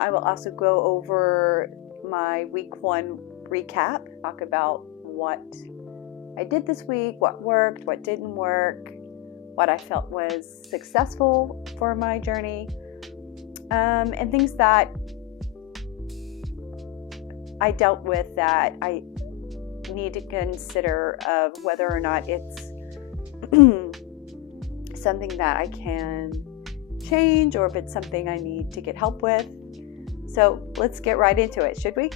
I will also go over my week 1 recap, talk about what I did this week, what worked, what didn't work, what I felt was successful for my journey, and things that I dealt with that I need to consider of whether or not it's something that I can change or if it's something I need to get help with. So let's get right into it, should we?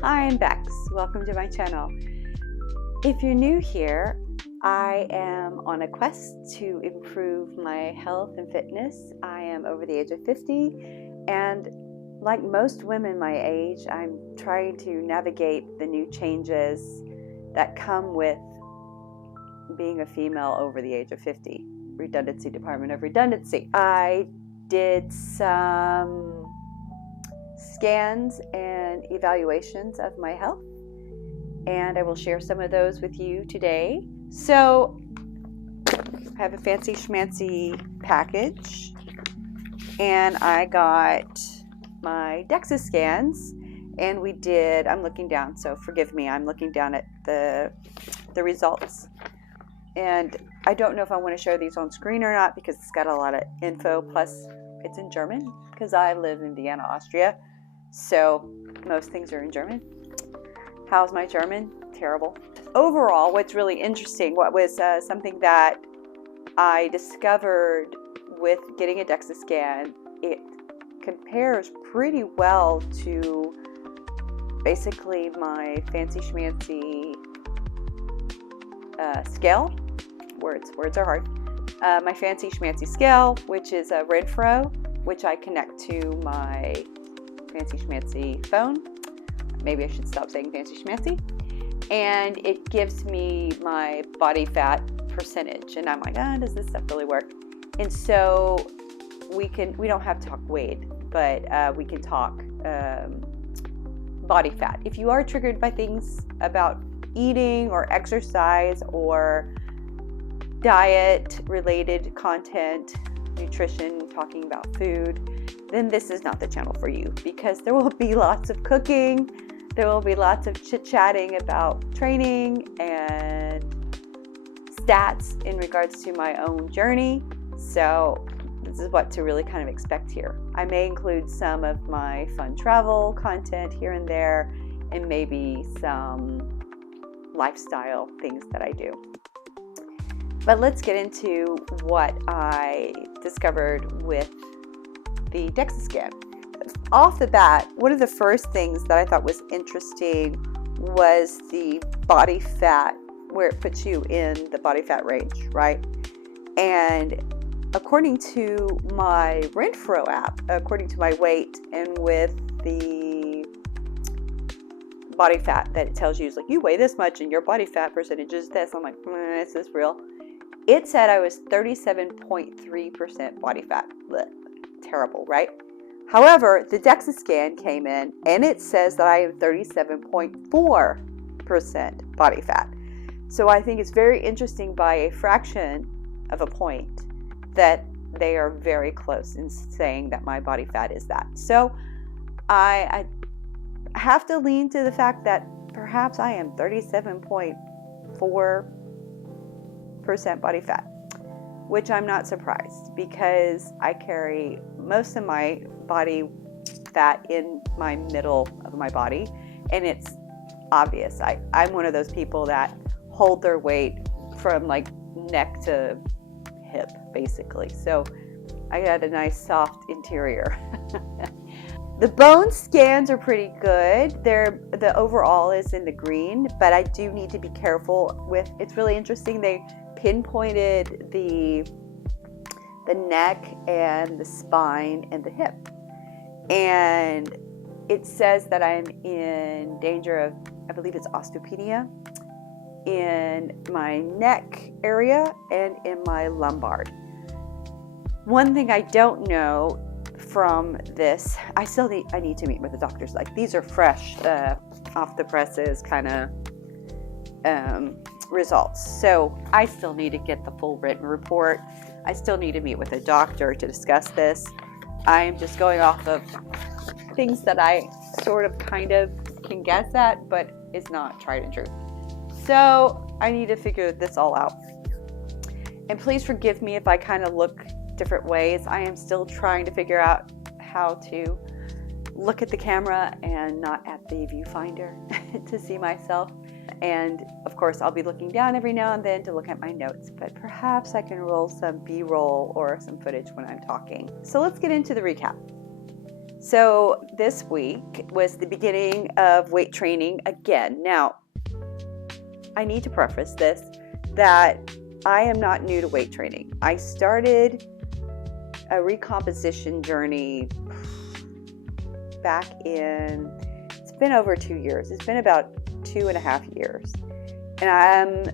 Hi, I'm Bex. Welcome to my channel. If you're new here, I am on a quest to improve my health and fitness. I am over the age of 50, and like most women my age, I'm trying to navigate the new changes that come with being a female over the age of 50. Redundancy, Department of Redundancy. I did some scans and evaluations of my health, and I will share some of those with you today. So I have a fancy schmancy package, and I got my DEXA scans, and we did, I'm looking down, so forgive me, I'm looking down at the results, and I don't know if I want to share these on screen or not because it's got a lot of info, plus it's in German because I live in Vienna, Austria. So most things are in German. How's my German? Terrible. Overall, what's really interesting, what was something that I discovered with getting a DEXA scan, it compares pretty well to basically my fancy schmancy scale. Words are hard. My fancy schmancy scale, which is a Renfro, which I connect to my fancy schmancy phone. Maybe I should stop saying fancy schmancy. And it gives me my body fat percentage. And I'm like, does this stuff really work? And so we don't have to talk weight, but we can talk body fat. If you are triggered by things about eating or exercise or diet related content, nutrition, talking about food, then this is not the channel for you, because there will be lots of cooking, there will be lots of chit-chatting about training and stats in regards to my own journey. So this is what to really kind of expect here. I may include some of my fun travel content here and there, and maybe some lifestyle things that I do. But let's get into what I discovered with the DEXA scan. Off the bat, one of the first things that I thought was interesting was the body fat, where it puts you in the body fat range, right? And according to my Renfro app, according to my weight, and with the body fat that it tells you, is like, you weigh this much and your body fat percentage is this. I'm like, is this real? It said I was 37.3% body fat. Blech. Terrible, right? However, the DEXA scan came in and it says that I am 37.4% body fat. So I think it's very interesting by a fraction of a point that they are very close in saying that my body fat is that. So I have to lean to the fact that perhaps I am 37.4% body fat, which I'm not surprised, because I carry most of my body fat in my middle of my body, and it's obvious. I'm one of those people that hold their weight from like neck to hip, basically. So I got a nice soft interior. The bone scans are pretty good. The overall is in the green, but I do need to be careful with, it's really interesting. They pinpointed the neck and the spine and the hip. And it says that I'm in danger of, I believe it's osteopenia in my neck area and in my lumbar. One thing I don't know from this, I need to meet with the doctors. Like, these are fresh, off the presses kind of results. So I still need to get the full written report. I still need to meet with a doctor to discuss this. I am just going off of things that I sort of kind of can guess at, but is not tried and true. So I need to figure this all out. And please forgive me if I kind of look different ways. I am still trying to figure out how to look at the camera and not at the viewfinder to see myself. And of course, I'll be looking down every now and then to look at my notes, but perhaps I can roll some B-roll or some footage when I'm talking. So let's get into the recap. So this week was the beginning of weight training again. Now, I need to preface this that I am not new to weight training. I started a recomposition journey back in, it's been over 2 years. It's been about 2.5 years. And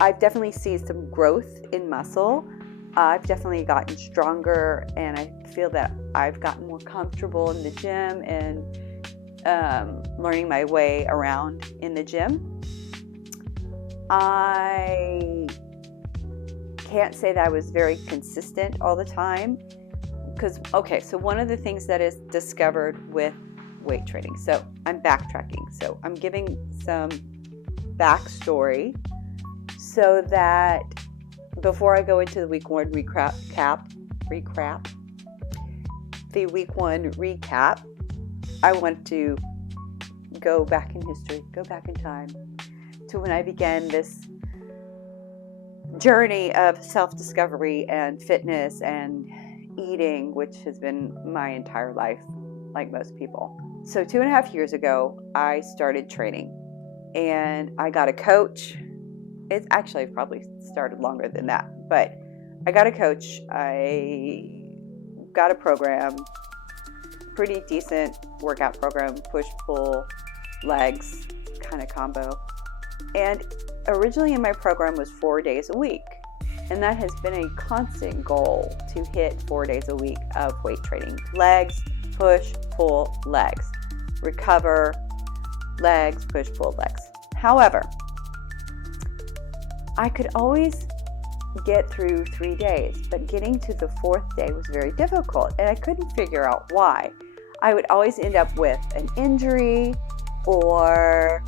I've definitely seen some growth in muscle. I've definitely gotten stronger, and I feel that I've gotten more comfortable in the gym and learning my way around in the gym. I can't say that I was very consistent all the time because, okay, so one of the things that is discovered with weight training, so I'm backtracking, so I'm giving some backstory so that before I go into the week one recap, I want to go back in history, go back in time to when I began this journey of self-discovery and fitness and eating, which has been my entire life, like most people. So 2.5 years ago, I started training and I got a coach. It's actually probably started longer than that, but I got a coach. I got a program, pretty decent workout program, push, pull, legs kind of combo. And originally in my program was 4 days a week. And that has been a constant goal to hit 4 days a week of weight training. Legs, push, pull, legs. Recover, legs, push, pull, legs. However, I could always get through 3 days, but getting to the 4th day was very difficult, and I couldn't figure out why. I would always end up with an injury, or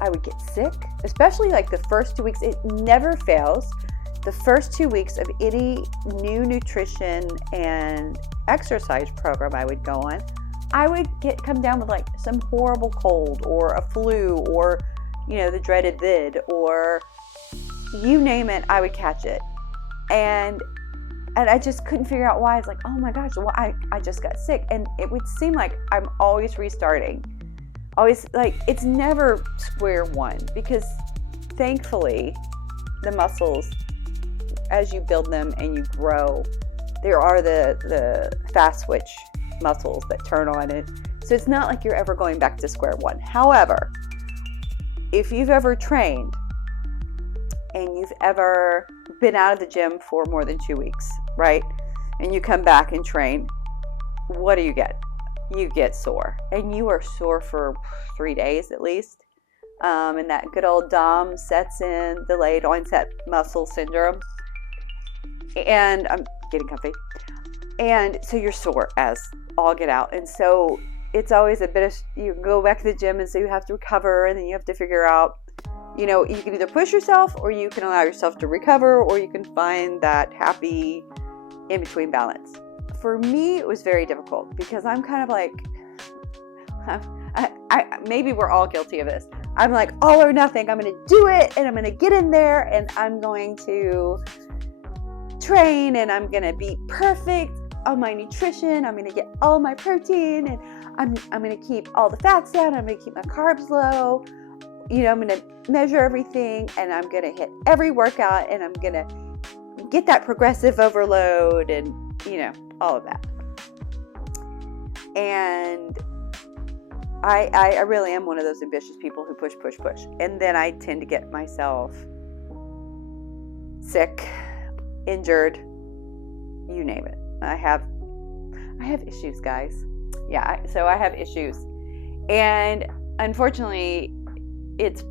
I would get sick, especially like the first 2 weeks. It never fails. The first 2 weeks of any new nutrition and exercise program I would go on, I would come down with like some horrible cold or a flu or, the dreaded vid, or you name it, I would catch it. And I just couldn't figure out why. It's like, oh my gosh, well, I just got sick. And it would seem like I'm always restarting. Always, like, it's never square one, because thankfully the muscles, as you build them and you grow, there are the fast switch muscles that turn on it. So it's not like you're ever going back to square one. However, if you've ever trained and you've ever been out of the gym for more than 2 weeks, right? And you come back and train, what do you get? You get sore. And you are sore for 3 days at least. And that good old DOM sets in, delayed onset muscle syndrome. And I'm getting comfy. And so you're sore as all get out. And so it's always a bit of, you go back to the gym and so you have to recover, and then you have to figure out, you can either push yourself, or you can allow yourself to recover, or you can find that happy in-between balance. for me, it was very difficult because I'm kind of like, maybe we're all guilty of this. I'm like all or nothing. I'm going to do it, and I'm going to get in there, and I'm going to train, and I'm going to be perfect on my nutrition. I'm going to get all my protein, and I'm going to keep all the fats down. I'm going to keep my carbs low. I'm going to measure everything, and I'm going to hit every workout, and I'm going to get that progressive overload, and all of that. And I really am one of those ambitious people who push. And then I tend to get myself sick, injured, you name it. I have issues, guys. Yeah, so I have issues. And unfortunately, it's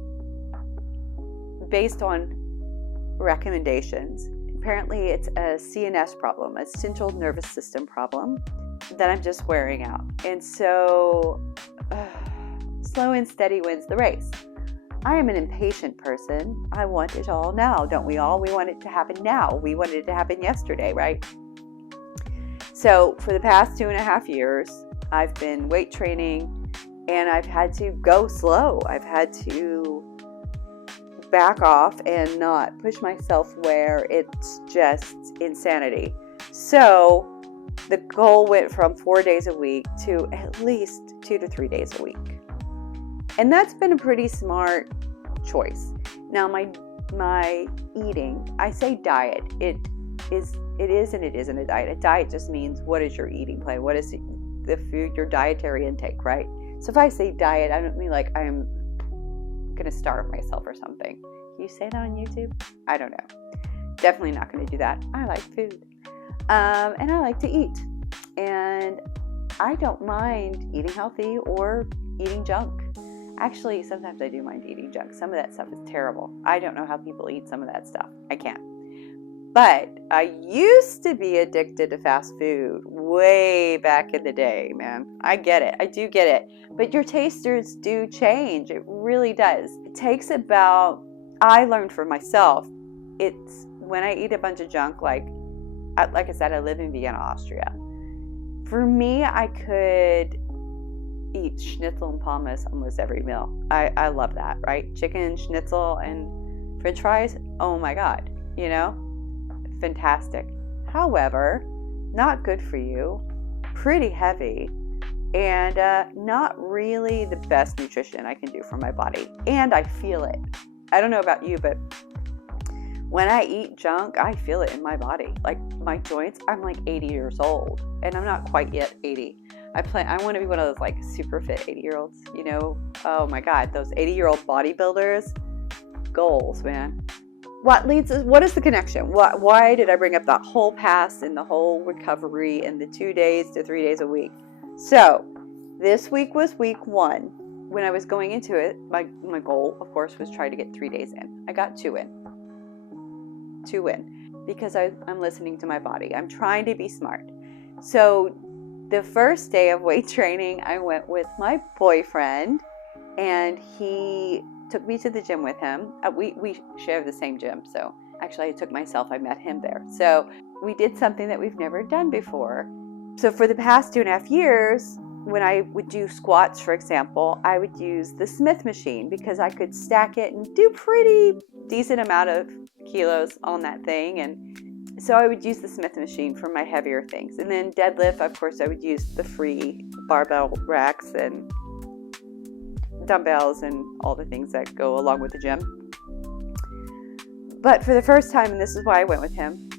based on recommendations. Apparently, it's a CNS problem, a central nervous system problem that I'm just wearing out. And so, slow and steady wins the race. I am an impatient person. I want it all now, don't we all? We want it to happen now. We wanted it to happen yesterday, right? So for the past 2.5 years, I've been weight training, and I've had to go slow. I've had to back off and not push myself where it's just insanity. So the goal went from 4 days a week to at least 2 to 3 days a week. And that's been a pretty smart choice. Now my eating, I say diet, it is and it isn't a diet. A diet just means, what is your eating plan? What is the food, your dietary intake, right? So if I say diet, I don't mean like I'm going to starve myself or something. Can you say that on YouTube? I don't know. Definitely not going to do that. I like food. And I like to eat. And I don't mind eating healthy or eating junk. Actually, sometimes I do mind eating junk. Some of that stuff is terrible. I don't know how people eat some of that stuff. I can't. But I used to be addicted to fast food way back in the day, man. I get it. I do get it. But your tasters do change. It really does. It takes about, I learned for myself, it's when I eat a bunch of junk, like I said, I live in Vienna, Austria. For me, I could eat schnitzel and pommes almost every meal. I love that, right? Chicken, schnitzel, and french fries. Oh my God, fantastic. However, not good for you, pretty heavy, and not really the best nutrition I can do for my body. And I feel it. I don't know about you, but when I eat junk, I feel it in my body. Like my joints, I'm like 80 years old, and I'm not quite yet 80. I want to be one of those like super fit 80-year-olds, Oh my God, those 80-year-old bodybuilders, goals, man. What is the connection? Why did I bring up that whole pass and the whole recovery and the 2 days to 3 days a week? So this week was week 1. When I was going into it, my goal, of course, was try to get 3 days in. I got 2 in. 2 in. Because I'm listening to my body. I'm trying to be smart. So the first day of weight training, I went with my boyfriend, and he took me to the gym with him. We share the same gym, so actually I took myself, I met him there. So we did something that we've never done before. So for the past 2.5 years, when I would do squats, for example, I would use the Smith machine because I could stack it and do pretty decent amount of kilos on that thing. And so I would use the Smith machine for my heavier things. And then deadlift, of course, I would use the free barbell racks and dumbbells and all the things that go along with the gym. But for the first time, and this is why I went with him,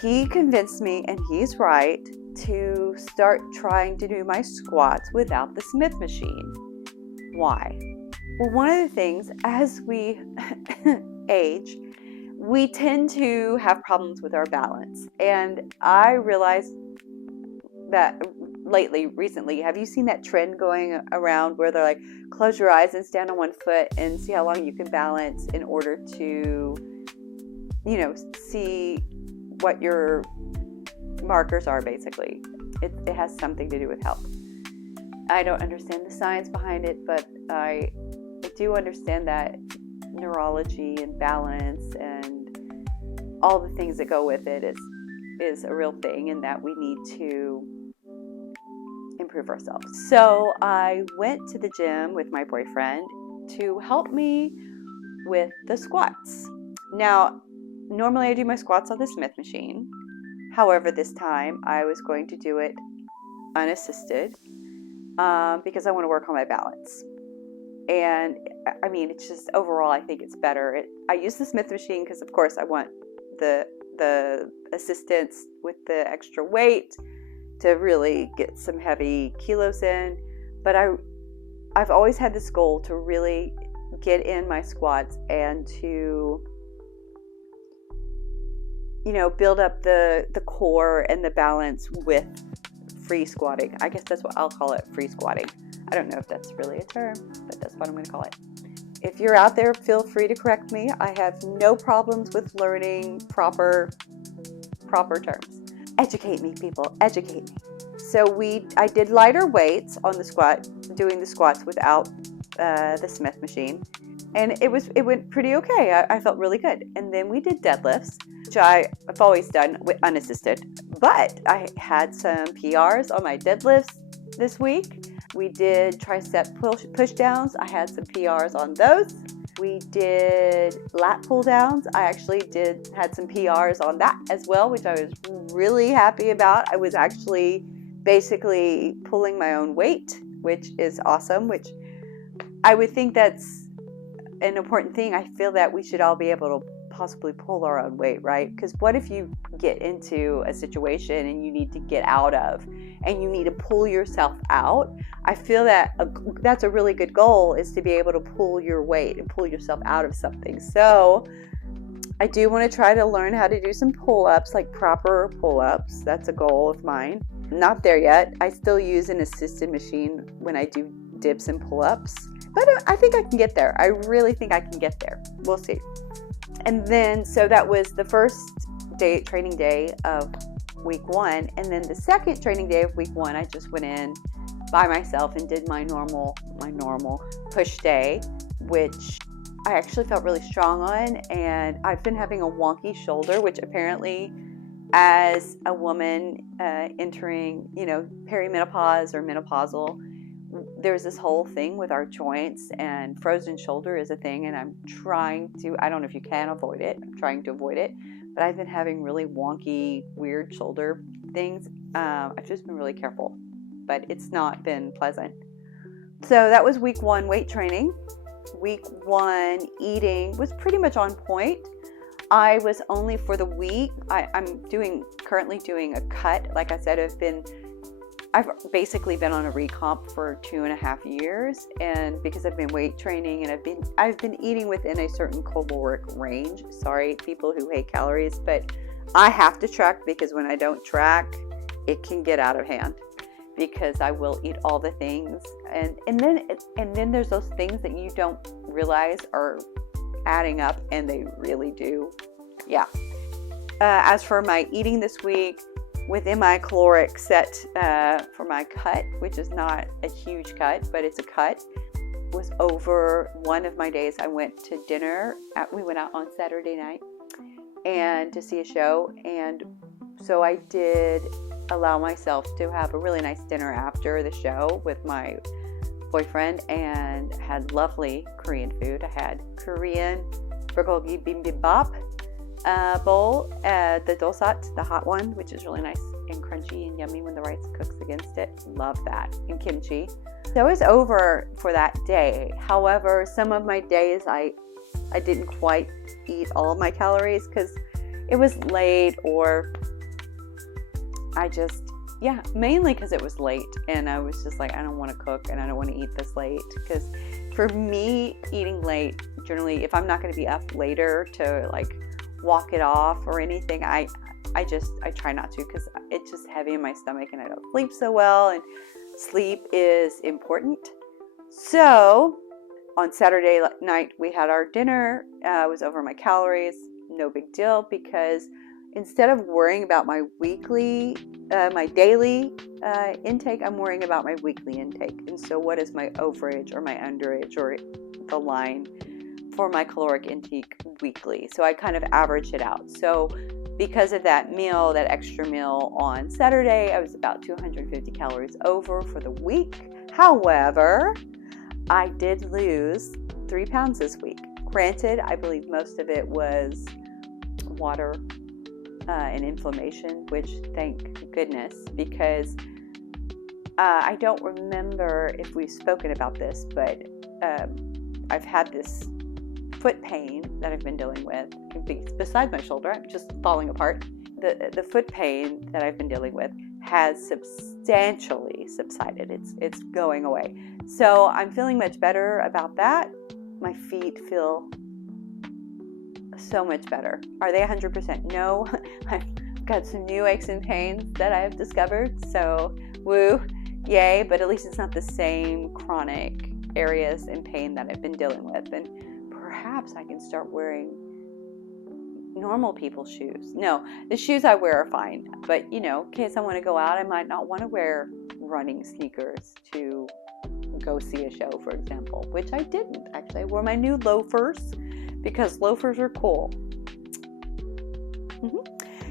he convinced me, and he's right, to start trying to do my squats without the Smith machine. Why? Well, one of the things, as we age, we tend to have problems with our balance. And I realized that recently, have you seen that trend going around where they're like, close your eyes and stand on one foot and see how long you can balance in order to, see what your markers are, basically. It has something to do with health. I don't understand the science behind it, but I do understand that neurology and balance and all the things that go with it is is a real thing and that we need to improve ourselves. So I went to the gym with my boyfriend to help me with the squats. Now, normally I do my squats on the Smith machine. However, this time I was going to do it unassisted because I want to work on my balance. And I mean, it's just overall, I think it's better. I use the Smith machine because, of course, I want the assistance with the extra weight to really get some heavy kilos in. But I've always had this goal to really get in my squats and to, you know, build up the core and the balance with free squatting. I guess that's what I'll call it, free squatting. I don't know if that's really a term, but that's what I'm going to call it. If you're out there, feel free to correct me. I have no problems with learning proper terms. Educate me, people. Educate me. So I did lighter weights on the squat, doing the squats without the Smith machine, and it went pretty okay. I felt really good. And then we did deadlifts, which I've always done unassisted, but I had some PRs on my deadlifts this week. We did tricep push downs. I had some PRs on those. We did lat pull downs. I actually had some PRs on that as well, which I was really happy about. I was actually basically pulling my own weight, which is awesome, which I would think that's an important thing. I feel that we should all be able to possibly pull our own weight, right? Because what if you get into a situation and you need to get out of and you need to pull yourself out? I feel that that's a really good goal, is to be able to pull your weight and pull yourself out of something. So I do want to try to learn how to do some pull-ups, like proper pull-ups. That's a goal of mine. Not there yet. I still use an assisted machine when I do dips and pull-ups, but I think I can get there. I really think I can get there. We'll see. And then, so that was the first training day of week 1. And then the second training day of week 1, I just went in by myself and did my normal push day, which I actually felt really strong on. And I've been having a wonky shoulder, which apparently, as a woman entering, perimenopause or menopausal, there's this whole thing with our joints, and frozen shoulder is a thing, and I'm trying to, I don't know if you can avoid it, I'm trying to avoid it, but I've been having really wonky, weird shoulder things. I've just been really careful, but it's not been pleasant. So that was week 1 weight training. Week 1 eating was pretty much on point. I was only for the week, I'm currently doing a cut. Like I said, I've basically been on a recomp for 2.5 years, and because I've been weight training and I've been eating within a certain caloric range. Sorry, people who hate calories, but I have to track, because when I don't track, it can get out of hand, because I will eat all the things, and then there's those things that you don't realize are adding up, and they really do. Yeah. As for my eating this week, within my caloric set for my cut, which is not a huge cut, but it's a cut, was over one of my days. I went to dinner. We went out on Saturday night and to see a show, and so I did allow myself to have a really nice dinner after the show with my boyfriend, and had lovely Korean food. I had Korean bulgogi bibimbap bowl, the dosat, the hot one, which is really nice and crunchy and yummy when the rice cooks against it. Love that. And kimchi. So it was over for that day. However, some of my days I didn't quite eat all of my calories because it was late, or mainly because it was late, and I was just like, I don't want to cook and I don't want to eat this late. Because for me, eating late, generally, if I'm not going to be up later to like walk it off or anything, I try not to, because it's just heavy in my stomach and I don't sleep so well, and sleep is important. So on Saturday night we had our dinner. I was over my calories, no big deal, because instead of worrying about my daily intake, I'm worrying about my weekly intake. And so what is my overage or my underage, or the line for my caloric intake weekly? So I kind of averaged it out. So because of that meal, that extra meal on Saturday, I was about 250 calories over for the week. However, I did lose 3 pounds this week. Granted, I believe most of it was water and inflammation, which thank goodness, because I don't remember if we've spoken about this, but I've had this foot pain that I've been dealing with. Besides my shoulder, I'm just falling apart. The foot pain that I've been dealing with has substantially subsided. It's going away. So I'm feeling much better about that. My feet feel so much better. Are they 100%? No. I've got some new aches and pains that I've discovered. So woo, yay, but at least it's not the same chronic areas and pain that I've been dealing with. And perhaps I can start wearing normal people's shoes. No, the shoes I wear are fine, but in case I want to go out, I might not want to wear running sneakers to go see a show, for example, which I didn't. Actually, I wore my new loafers because loafers are cool.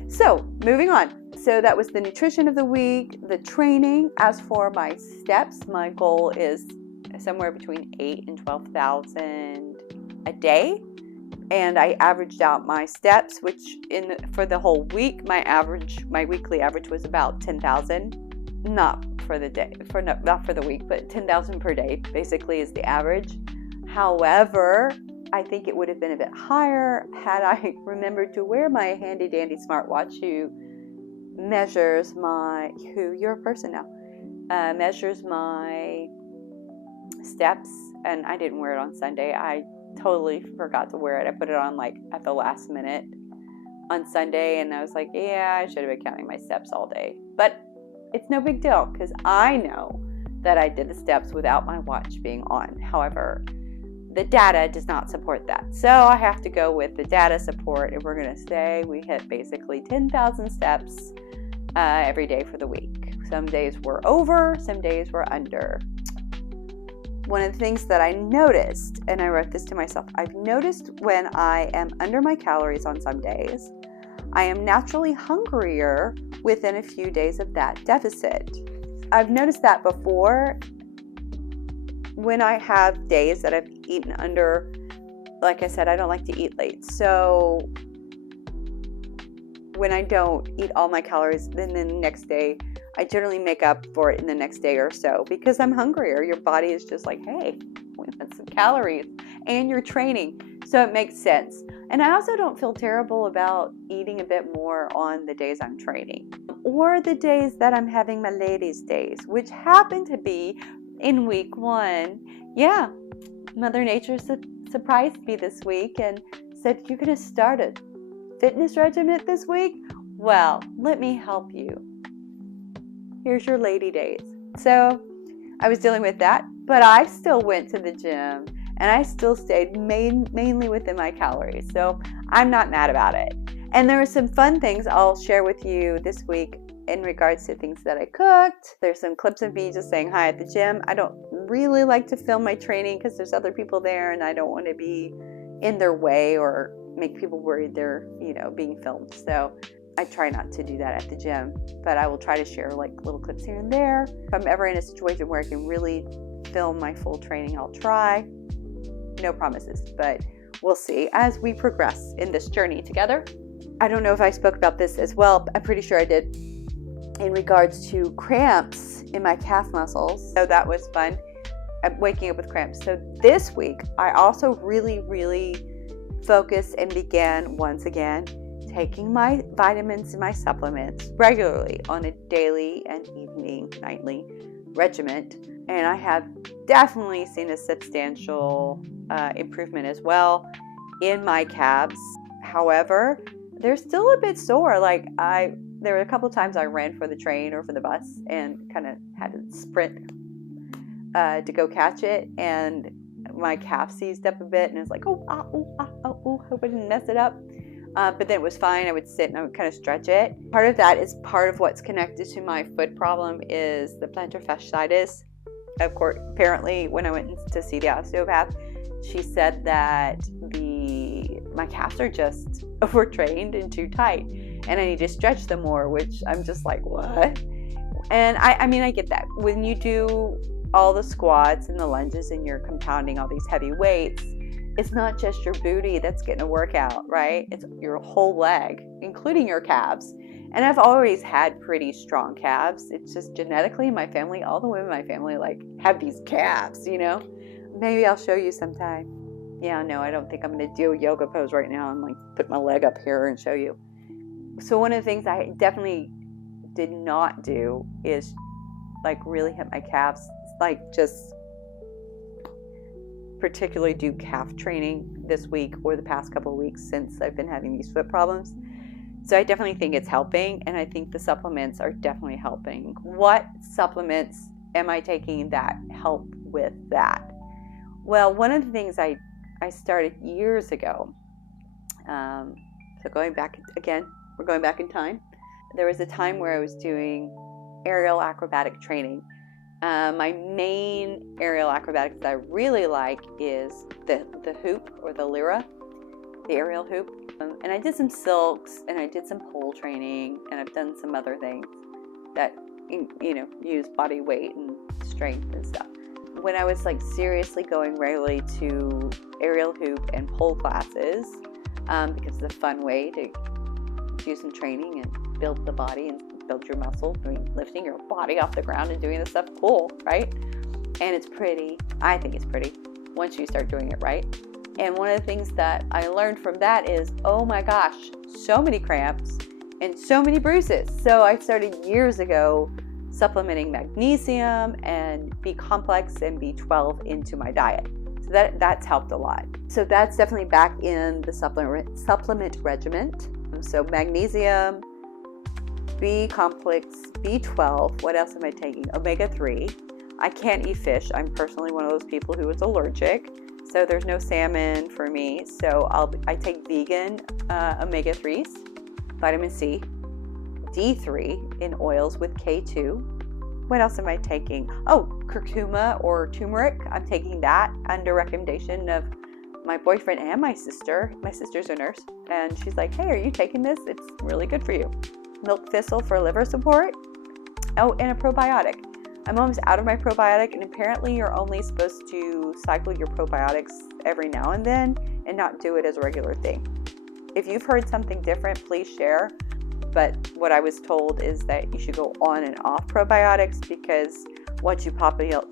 So moving on. So that was the nutrition of the week, the training. As for my steps, my goal is somewhere between 8,000 and 12,000 a day. And I averaged out my steps, which for the whole week, my weekly average was about 10,000. Not for the day, not for the week, but 10,000 per day basically is the average. However, I think it would have been a bit higher had I remembered to wear my handy dandy smartwatch who measures you're a person now, measures my steps, and I didn't wear it on Sunday. I totally forgot to wear it. I put it on at the last minute on Sunday, and I was like, yeah, I should have been counting my steps all day. But it's no big deal because I know that I did the steps without my watch being on. However, the data does not support that. So I have to go with the data support, and we're going to say we hit basically 10,000 steps every day for the week. Some days we're over, some days we're under. One of the things that I noticed, and I wrote this to myself, I've noticed when I am under my calories on some days, I am naturally hungrier within a few days of that deficit. I've noticed that before when I have days that I've eaten under. Like I said, I don't like to eat late. So when I don't eat all my calories, then the next day, I generally make up for it in the next day or so because I'm hungrier. Your body is just like, hey, we want some calories, and you're training. So it makes sense. And I also don't feel terrible about eating a bit more on the days I'm training or the days that I'm having my ladies' days, which happen to be in week 1. Yeah, Mother Nature surprised me this week and said, you're going to start a fitness regimen this week? Well, let me help you. Here's your lady days. So I was dealing with that, but I still went to the gym and I still stayed mainly within my calories. So I'm not mad about it. And there are some fun things I'll share with you this week in regards to things that I cooked. There's some clips of me just saying hi at the gym. I don't really like to film my training because there's other people there and I don't want to be in their way or make people worried they're, being filmed. So I try not to do that at the gym, but I will try to share little clips here and there. If I'm ever in a situation where I can really film my full training, I'll try. No promises, but we'll see as we progress in this journey together. I don't know if I spoke about this as well. I'm pretty sure I did in regards to cramps in my calf muscles. So that was fun. I'm waking up with cramps. So this week, I also really, really focused and began once again taking my vitamins and my supplements regularly on a daily and nightly regimen. And I have definitely seen a substantial improvement as well in my calves. However, they're still a bit sore. There were a couple of times I ran for the train or for the bus and kind of had to sprint to go catch it. And my calf seized up a bit and it was like, hope I didn't mess it up. But then it was fine. I would sit and I would kind of stretch it. Part of that is part of what's connected to my foot problem is the plantar fasciitis. Of course, apparently when I went to see the osteopath, she said that my calves are just overtrained and too tight. and I need to stretch them more, which I'm just like, what? And I mean, I get that. When you do all the squats and the lunges and you're compounding all these heavy weights, it's not just your booty that's getting a workout, right? It's your whole leg, including your calves. And I've always had pretty strong calves. It's just genetically in my family, all the women in my family like have these calves, you know? Maybe I'll show you sometime. Yeah, no, I don't think I'm going to do a yoga pose right now and like put my leg up here and show you. So one of the things I definitely did not do is like really hit my calves, like just particularly do calf training this week or the past couple of weeks since I've been having these foot problems. So I definitely think it's helping, and I think the supplements are definitely helping. What supplements am I taking that help with that? Well, one of the things I started years ago, so going back again, we're going back in time. There was a time where I was doing aerial acrobatic training. My main aerial acrobatics that I really like is the hoop or the lyra, the aerial hoop. And I did some silks and I did some pole training and I've done some other things that, you know, use body weight and strength and stuff. When I was like seriously going regularly to aerial hoop and pole classes, because it's a fun way to do some training and build the body and build your muscle, lifting your body off the ground and doing this stuff, cool, right? And it's pretty. I think it's pretty once you start doing it right. And one of the things that I learned from that is, oh my gosh, so many cramps and so many bruises. So I started years ago supplementing magnesium and B complex and B12 into my diet. So that's helped a lot. So that's definitely back in the supplement regimen. So magnesium, B complex, B12, what else am I taking? Omega-3. I can't eat fish. I'm personally one of those people who is allergic. So there's no salmon for me. So I take vegan omega-3s, vitamin C, D3 in oils with K2. What else am I taking? Oh, curcuma or turmeric. I'm taking that under recommendation of my boyfriend and my sister. My sister's a nurse. And she's like, hey, are you taking this? It's really good for you. Milk thistle for liver support. Oh, and a probiotic. I'm almost out of my probiotic, and apparently you're only supposed to cycle your probiotics every now and then and not do it as a regular thing. If you've heard something different, please share. But what I was told is that you should go on and off probiotics because once you populate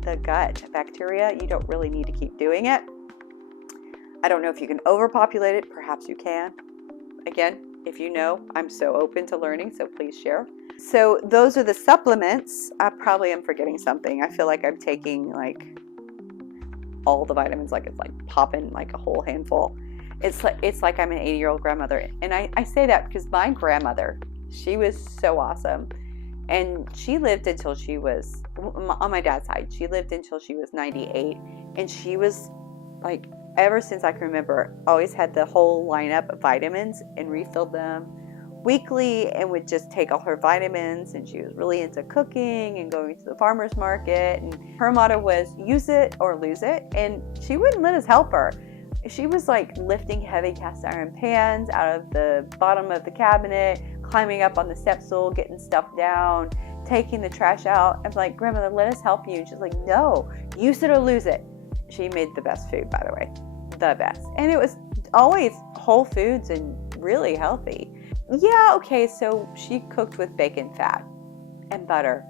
the gut bacteria, you don't really need to keep doing it. I don't know if you can overpopulate it. Perhaps you can. Again, if you know, I'm so open to learning, so please share. So those are the supplements. I probably am forgetting something. I feel like I'm taking like all the vitamins, like it's like popping like a whole handful. It's like I'm an 80-year-old grandmother. And I say that because my grandmother, she was so awesome. And she lived until she was, on my dad's side, she lived until she was 98. And she was like, ever since I can remember, always had the whole lineup of vitamins and refilled them weekly and would just take all her vitamins. And she was really into cooking and going to the farmer's market. And her motto was use it or lose it. And she wouldn't let us help her. She was like lifting heavy cast iron pans out of the bottom of the cabinet, climbing up on the step stool, getting stuff down, taking the trash out. I'm like, grandmother, let us help you. And she's like, no, use it or lose it. She made the best food, by the way, the best. And it was always whole foods and really healthy. Yeah, okay, so she cooked with bacon fat and butter.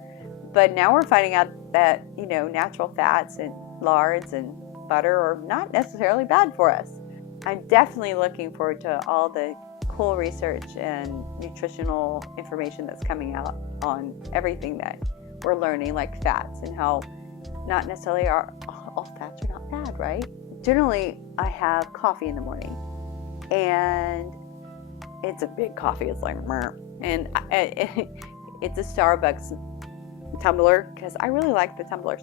But now we're finding out that, you know, natural fats and lards and butter are not necessarily bad for us. I'm definitely looking forward to all the cool research and nutritional information that's coming out on everything that we're learning, like fats and how not necessarily all fats are not bad, right? Generally, I have coffee in the morning, and it's a big coffee. It's like, and it's a Starbucks tumbler because I really like the tumblers,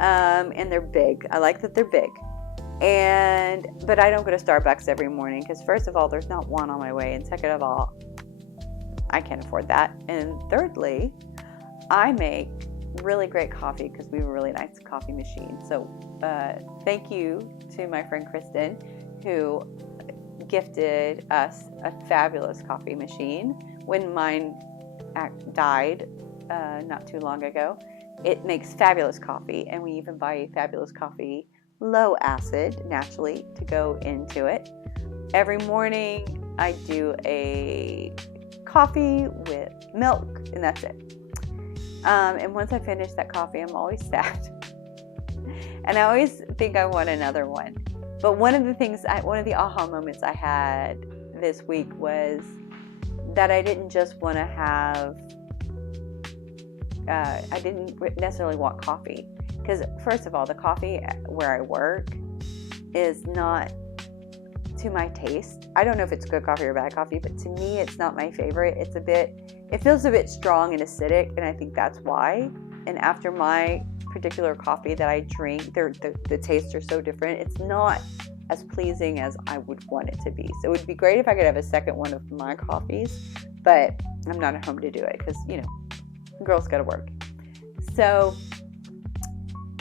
and they're big. I like that they're big, but I don't go to Starbucks every morning because first of all, there's not one on my way, and second of all, I can't afford that, and thirdly, I make really great coffee because we have a really nice coffee machine. So thank you to my friend Kristen, who gifted us a fabulous coffee machine when mine died not too long ago. It makes fabulous coffee, and we even buy fabulous coffee, low acid, naturally, to go into it. Every morning I do a coffee with milk, and that's it. And once I finish that coffee, I'm always sad. And I always think I want another one. But one of the aha moments I had this week was that I didn't just want to have, I didn't necessarily want coffee. Because first of all, the coffee where I work is not to my taste. I don't know if it's good coffee or bad coffee, but to me, it's not my favorite. It feels a bit strong and acidic, and I think that's why. And after my particular coffee that I drink, the tastes are so different. It's not as pleasing as I would want it to be. So it would be great if I could have a second one of my coffees, but I'm not at home to do it because, girls got to work. So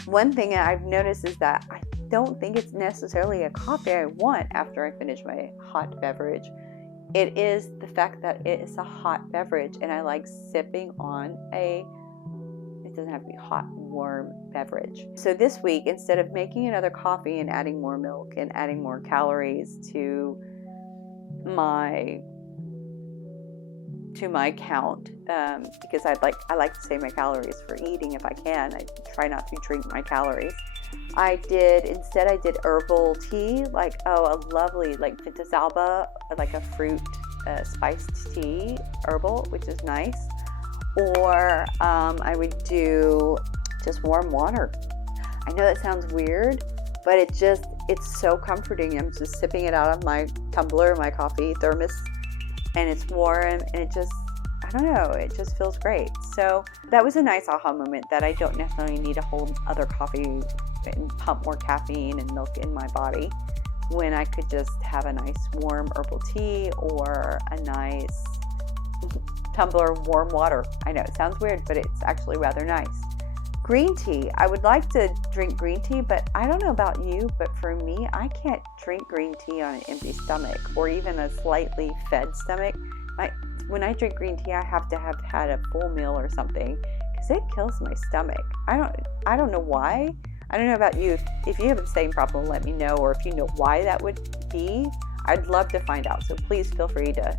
one thing I've noticed is that I don't think it's necessarily a coffee I want after I finish my hot beverage. It is the fact that it is a hot beverage, and I like sipping on it doesn't have to be hot, warm beverage. So this week, instead of making another coffee and adding more milk and adding more calories to my count, because I like to save my calories for eating if I can. I try not to drink my calories. Instead I did herbal tea, a lovely, Ventus alba, like a fruit spiced tea, herbal, which is nice. Or I would do just warm water. I know that sounds weird, but it's so comforting. I'm just sipping it out of my tumbler, my coffee thermos, and it's warm, and it just feels great. So that was a nice aha moment, that I don't necessarily need a whole other coffee and pump more caffeine and milk in my body, when I could just have a nice warm herbal tea or a nice tumbler of warm water. I know it sounds weird, but it's actually rather nice. Green tea. I would like to drink green tea, but I don't know about you, but for me, I can't drink green tea on an empty stomach or even a slightly fed stomach. When I drink green tea, I have to have had a full meal or something, because it kills my stomach. I don't know why. I don't know about you. If you have the same problem, let me know, or if you know why that would be, I'd love to find out. So please feel free to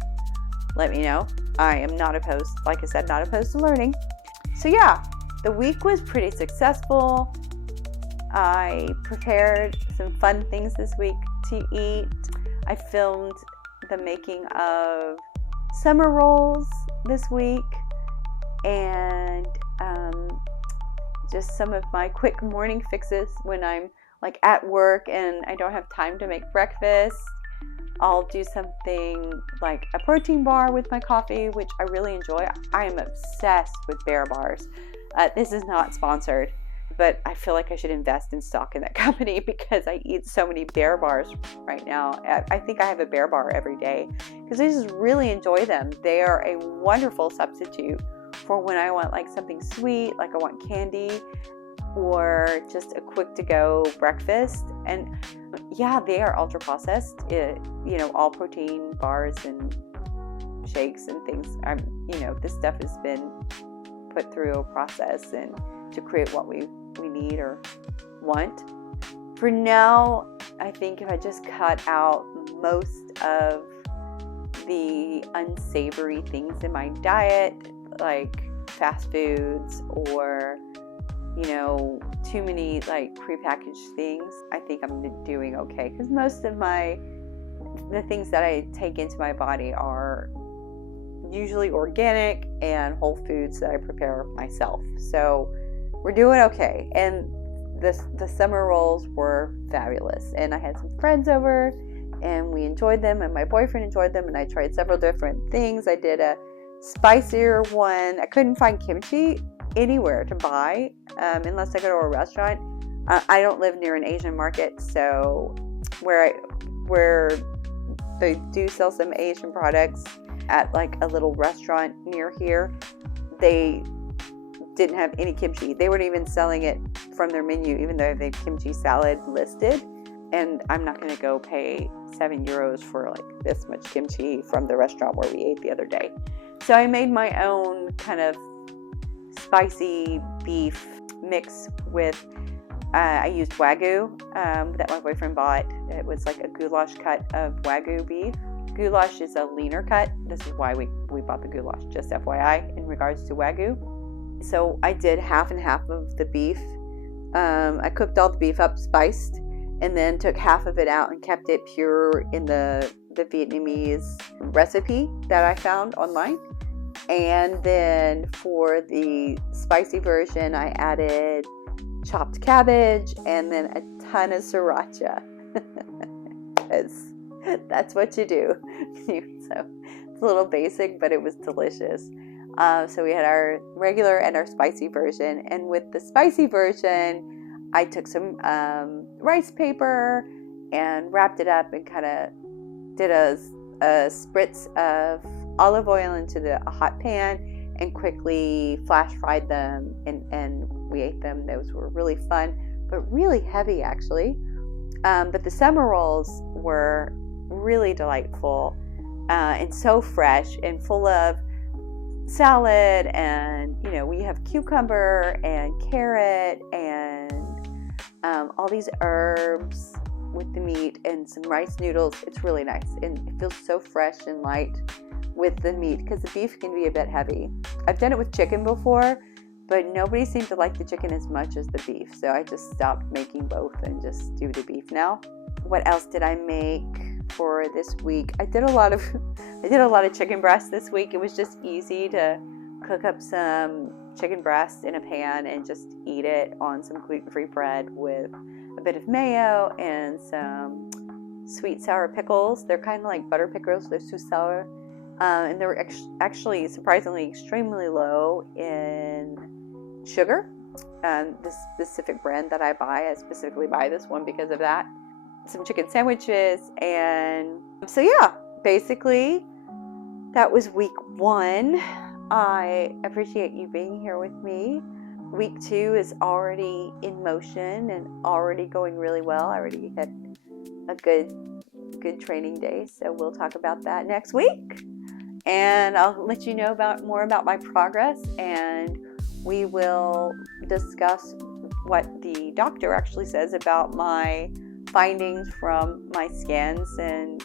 let me know. I am not opposed, like I said, not opposed to learning. So yeah, the week was pretty successful. I prepared some fun things this week to eat. I filmed the making of summer rolls this week, and just some of my quick morning fixes when I'm at work and I don't have time to make breakfast. I'll do something like a protein bar with my coffee, which I really enjoy. I am obsessed with Bear bars. This is not sponsored, but I feel like I should invest in stock in that company because I eat so many Bear bars right now. I think I have a Bear bar every day because I just really enjoy them. They are a wonderful substitute for when I want something sweet, I want candy, or just a quick to go breakfast. And yeah, they are ultra processed, all protein bars and shakes and things. This stuff has been put through a process and to create what we need or want. For now, I think if I just cut out most of the unsavory things in my diet, like fast foods or too many prepackaged things, I think I'm doing okay, because most of the things that I take into my body are usually organic and whole foods that I prepare myself. So we're doing okay. And the summer rolls were fabulous, and I had some friends over and we enjoyed them, and my boyfriend enjoyed them, and I tried several different things. I did a spicier one. I couldn't find kimchi anywhere to buy unless I go to a restaurant. I don't live near an Asian market, so where they do sell some Asian products at a little restaurant near here, they didn't have any kimchi. They weren't even selling it from their menu, even though they have kimchi salad listed. And I'm not going to go pay €7 for like this much kimchi from the restaurant where we ate the other day. So I made my own kind of spicy beef mix with, I used Wagyu that my boyfriend bought. It was like a goulash cut of Wagyu beef. Goulash is a leaner cut. This is why we bought the goulash, just FYI, in regards to Wagyu. So I did half and half of the beef. I cooked all the beef up, spiced, and then took half of it out and kept it pure in the Vietnamese recipe that I found online. And then for the spicy version, I added chopped cabbage and then a ton of sriracha. That's what you do. So it's a little basic, but it was delicious. So we had our regular and our spicy version. And with the spicy version, I took some rice paper and wrapped it up and kind of did a spritz of olive oil into a hot pan and quickly flash fried them, and we ate them. Those were really fun, but really heavy actually. But the summer rolls were really delightful and so fresh and full of salad, and we have cucumber and carrot and all these herbs with the meat and some rice noodles. It's really nice, and it feels so fresh and light with the meat because the beef can be a bit heavy. I've done it with chicken before, but nobody seemed to like the chicken as much as the beef, so I just stopped making both and just do the beef now. What else did I make for this week? I did a lot of chicken breast this week. It was just easy to cook up some chicken breast in a pan and just eat it on some gluten-free bread with a bit of mayo and some sweet sour pickles. They're kind of like butter pickles. They're so sour. And they're actually surprisingly extremely low in sugar. This specific brand that I buy, I specifically buy this one because of that. Some chicken sandwiches, and so yeah, basically that was week 1. I appreciate you being here with me. Week 2 is already in motion and already going really well. I already had a good training day, so we'll talk about that next week. And I'll let you know more about my progress, and we will discuss what the doctor actually says about my findings from my scans and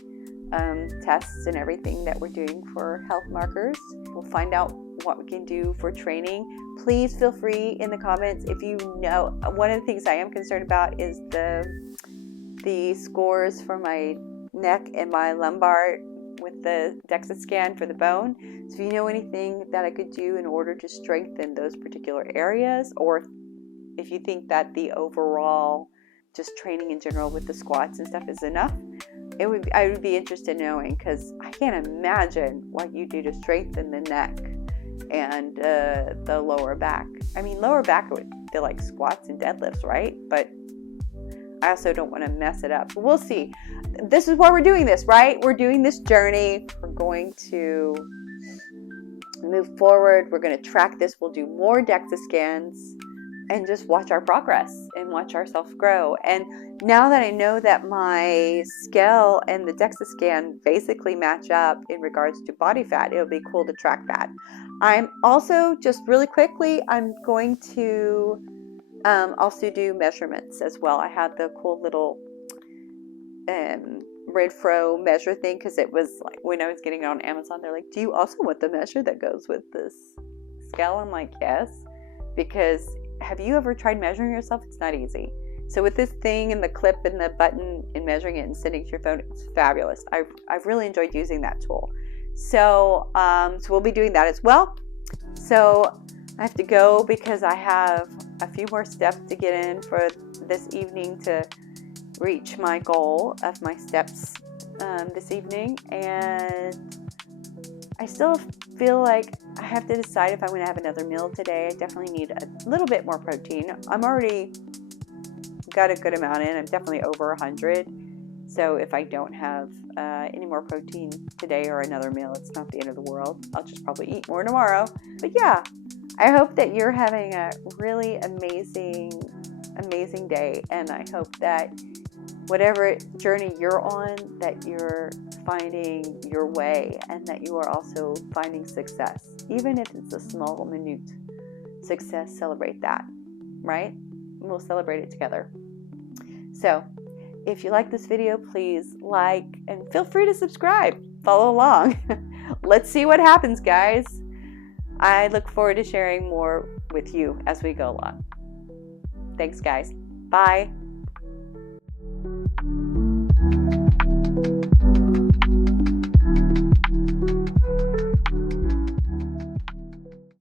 tests and everything that we're doing for health markers. We'll find out what we can do for training. Please feel free in the comments if you know. One of the things I am concerned about is the scores for my neck and my lumbar with the DEXA scan for the bone. So if you know anything that I could do in order to strengthen those particular areas, or if you think that the overall just training in general with the squats and stuff is enough, I would be interested in knowing, because I can't imagine what you do to strengthen the neck and the lower back. I mean, lower back would feel like squats and deadlifts, right? But I also don't want to mess it up. We'll see. This is why we're doing this, right? We're doing this journey. We're going to move forward. We're going to track this. We'll do more DEXA scans and just watch our progress and watch ourselves grow. And now that I know that my scale and the DEXA scan basically match up in regards to body fat, it'll be cool to track that. I'm also, just really quickly, I'm going to also do measurements as well. I had the cool little Red Fro measure thing, because it was like when I was getting it on Amazon, they're like, do you also want the measure that goes with this scale? I'm like, yes, because have you ever tried measuring yourself? It's not easy. So with this thing and the clip and the button and measuring it and sending it to your phone, it's fabulous. I've really enjoyed using that tool. So so we'll be doing that as well. So I have to go because I have a few more steps to get in for this evening to reach my goal of my steps this evening. And I still feel like I have to decide if I'm going to have another meal today. I definitely need a little bit more protein. I'm already got a good amount in. I'm definitely over 100. So if I don't have any more protein today or another meal, it's not the end of the world. I'll just probably eat more tomorrow. But yeah, I hope that you're having a really amazing day. And I hope that whatever journey you're on, that you're finding your way and that you are also finding success. Even if it's a small, minute success, celebrate that, right? We'll celebrate it together. So, if you like this video, please like and feel free to subscribe. Follow along. Let's see what happens, guys. I look forward to sharing more with you as we go along. Thanks, guys. Bye.